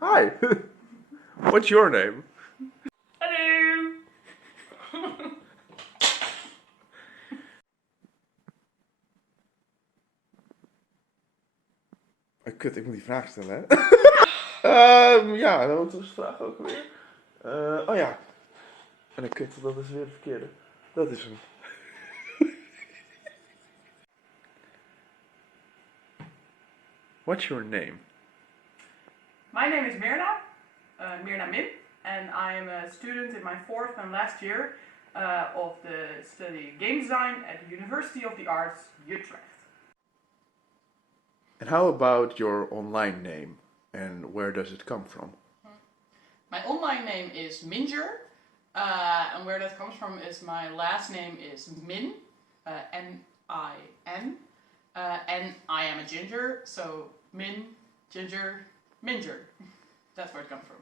Hi. What's your name? Hallo! Kut, ik moet die vraag stellen, hè? Ja, wat was de vraag ook alweer? Oh ja. En dan kut, dat is weer de verkeerde. Dat is hem. What's your name? My name is Myrna Min, and I am a student in my fourth and last year of the study game design at the University of the Arts, Utrecht. And how about your online name? And where does it come from? My online name is Minger, and where that comes from is my last name is Min, N-I-N, and I am a ginger, so Min, Ginger, Minger. That's where it comes from.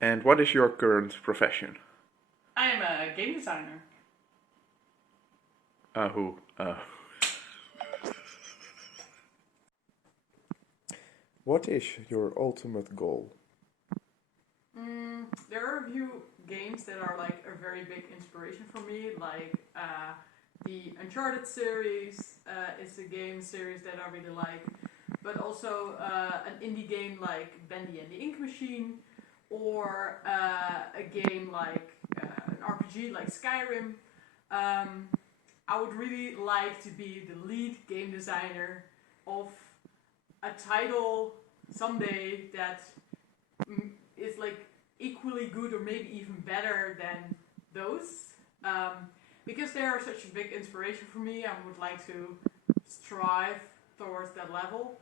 And what is your current profession? I am a game designer. Who? What is your ultimate goal? There are a few games that are like a very big inspiration for me, like the Uncharted series is a game series that I really like, but also an indie game like Bendy and the Ink Machine, or a game like an RPG like Skyrim. I would really like to be the lead game designer of a title someday that is like equally good or maybe even better than those, because they are such a big inspiration for me. I would like to strive towards that level,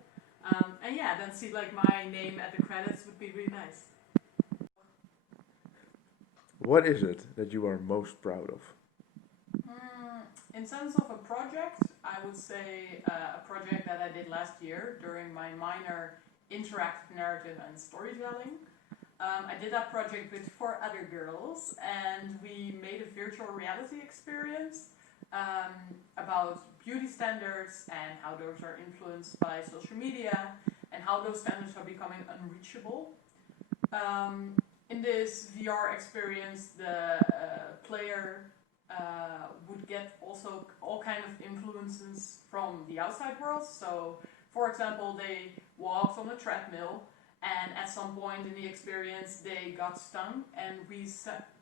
and yeah, then see like my name at the credits would be really nice. What is it that you are most proud of? In sense of a project, I would say a project that I did last year during my minor interactive narrative and storytelling. I did that project with 4 other girls, and we made a virtual reality experience about beauty standards and how those are influenced by social media and how those standards are becoming unreachable. In this VR experience, the player would get also all kinds of influences from the outside world. So, for example, they walked on a treadmill, and at some point in the experience they got stung, and we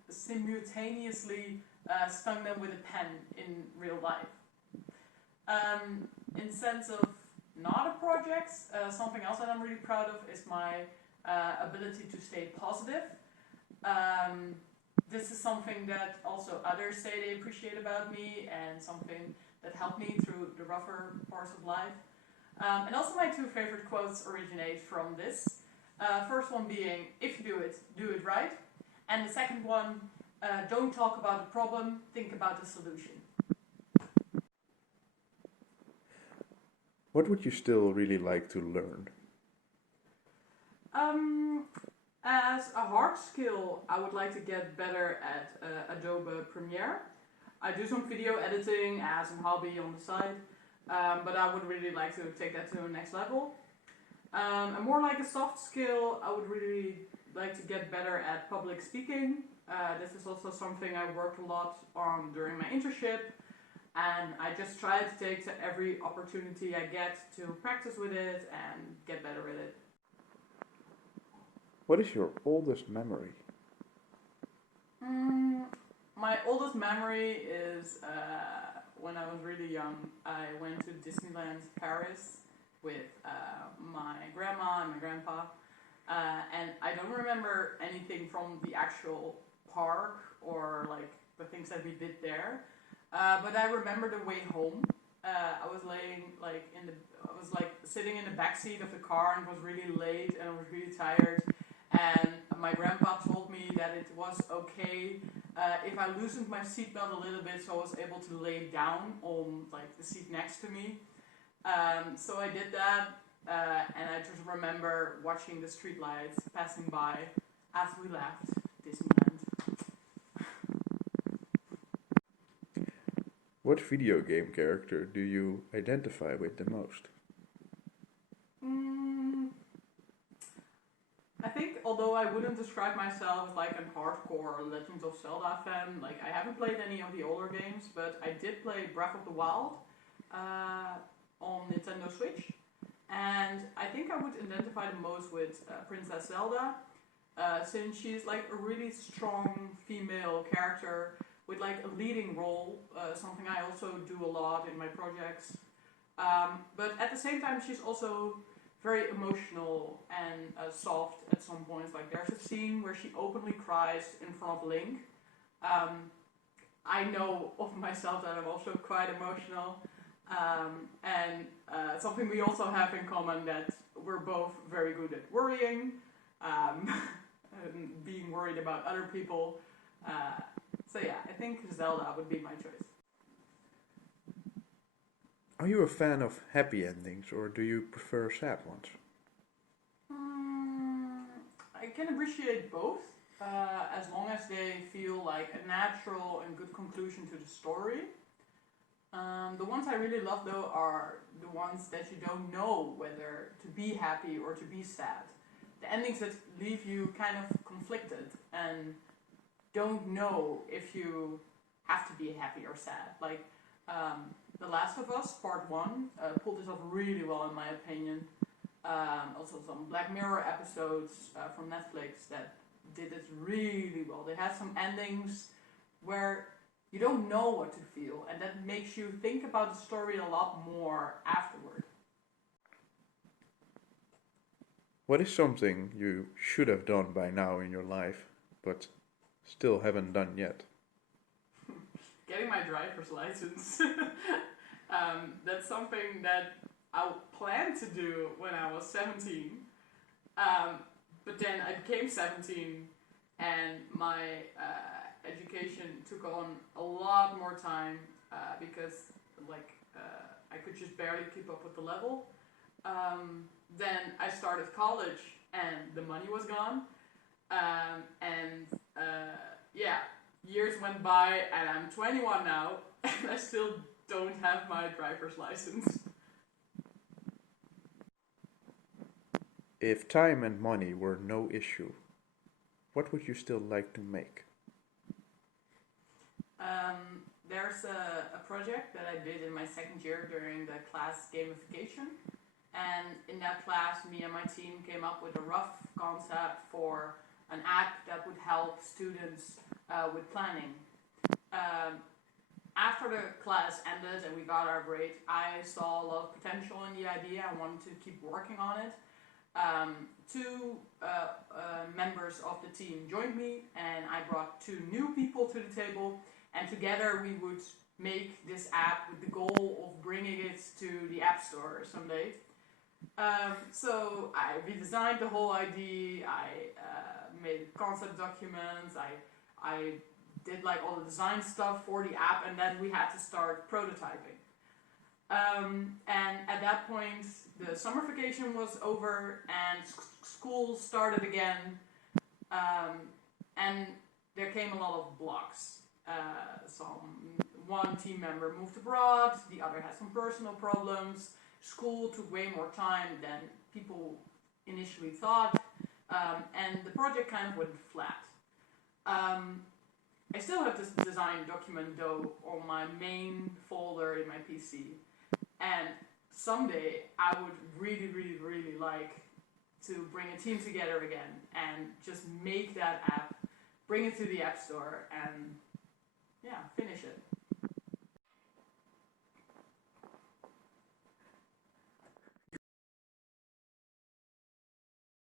simultaneously stung them with a pen in real life. In sense of not a project, something else that I'm really proud of is my ability to stay positive. This is something that also others say they appreciate about me, and something that helped me through the rougher parts of life. And also my 2 favorite quotes originate from this. First one being, if you do it right. And the second one, don't talk about the problem, think about the solution. What would you still really like to learn? As a hard skill, I would like to get better at Adobe Premiere. I do some video editing as a hobby on the side, but I would really like to take that to the next level. And more like a soft skill, I would really like to get better at public speaking. This is also something I worked a lot on during my internship, and I just try to take every opportunity I get to practice with it and get better with it. What is your oldest memory? My oldest memory is when I was really young. I went to Disneyland Paris with my grandma and my grandpa, and I don't remember anything from the actual park or like the things that we did there, but I remember the way home. I was sitting in the back seat of the car and it was really late and I was really tired. And my grandpa told me that it was okay if I loosened my seatbelt a little bit, so I was able to lay down on like the seat next to me. So I did that, and I just remember watching the streetlights passing by as we left Disneyland. What video game character do you identify with the most? I think although I wouldn't describe myself as like a hardcore Legend of Zelda fan, like I haven't played any of the older games, but I did play Breath of the Wild on Nintendo Switch, and I think I would identify the most with Princess Zelda, since she's like a really strong female character with like a leading role, something I also do a lot in my projects. But at the same time, she's also very emotional and soft at some points. Like there's a scene where she openly cries in front of Link. I know of myself that I'm also quite emotional, and something we also have in common, that we're both very good at worrying, and being worried about other people. So yeah, I think Zelda would be my choice. Are you a fan of happy endings or do you prefer sad ones? I can appreciate both, as long as they feel like a natural and good conclusion to the story. The ones I really love though are the ones that you don't know whether to be happy or to be sad. The endings that leave you kind of conflicted and don't know if you have to be happy or sad. Like The Last of Us Part 1 pulled this off really well in my opinion. Also some Black Mirror episodes from Netflix that did it really well. They had some endings where you don't know what to feel, and that makes you think about the story a lot more afterward. What is something you should have done by now in your life, but still haven't done yet? Getting my driver's license. That's something that I planned to do when I was 17. But then I became 17 and my education took on a lot more time because I could just barely keep up with the level. Then I started college and the money was gone. Years went by and I'm 21 now and I still don't have my driver's license. If time and money were no issue, what would you still like to make? There's a project that I did in my second year during the class gamification. And in that class, me and my team came up with a rough concept for an app that would help students with planning. After the class ended and we got our grade, I saw a lot of potential in the idea. I wanted to keep working on it. Two members of the team joined me and I brought two new people to the table, and together we would make this app with the goal of bringing it to the App Store someday. So I redesigned the whole idea, I made concept documents, I did like all the design stuff for the app, and then we had to start prototyping. And at that point, the summer vacation was over and school started again, and there came a lot of blocks. One team member moved abroad, the other had some personal problems, school took way more time than people initially thought, and the project kind of went flat. I still have this design document though on my main folder in my PC, and someday I would really, really, really like to bring a team together again and just make that app, bring it to the App Store, and yeah, finish it.